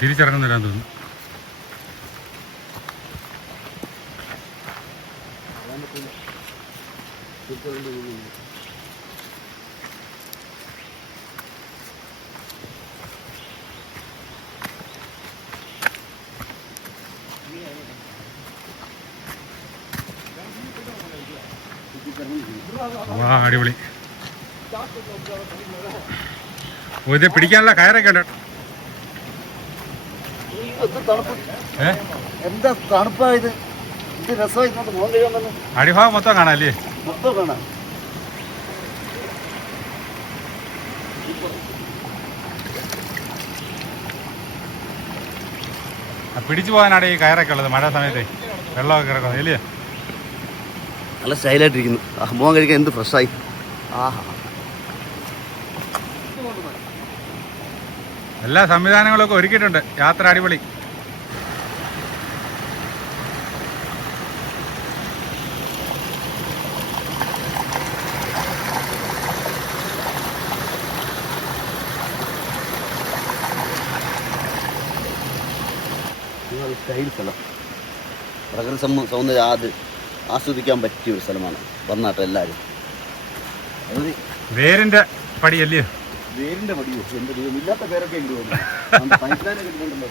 തിരിച്ചിറങ്ങുന്നില്ലാന്ന് തോന്നുന്നു. അടിപൊളി. ഇത് പിടിക്കാനുള്ള കയറൊക്കെ ഉണ്ട്. എന്താ തണുപ്പായത്, അടിഭാഗം മൊത്തം കാണാം അല്ലേ? മൊത്തം കാണാം. പിടിച്ചു പോകാനാണ് ഈ കയറൊക്കെ ഉള്ളത്. മഴ സമയത്ത് വെള്ളമൊക്കെ കിടക്കുന്നത് അല്ലേ? നല്ല സ്റ്റൈലായിട്ടിരിക്കുന്നു. മോൻ കഴിക്കാൻ എന്ത് ഫ്രഷായി. ആഹാ, എല്ലാ സംവിധാനങ്ങളൊക്കെ ഒരുക്കിയിട്ടുണ്ട്. യാത്ര അടിപൊളി. സ്റ്റൈൽ സ്ഥലം, പ്രകൃതി സൗന്ദര്യം അത് ആസ്വദിക്കാൻ പറ്റിയ ഒരു സ്ഥലമാണ്. വന്നാട്ടെ എല്ലാവരും. വേരിന്റെ പടിയല്ലേ? വേരിന്റെ പടിയോ? എന്റെ ദൈവം, ഇല്ലാത്ത പേരൊക്കെ ഉണ്ട്. പൈപ്പ് ലൈനൊക്കെ ഇട്ടുണ്ടല്ലോ.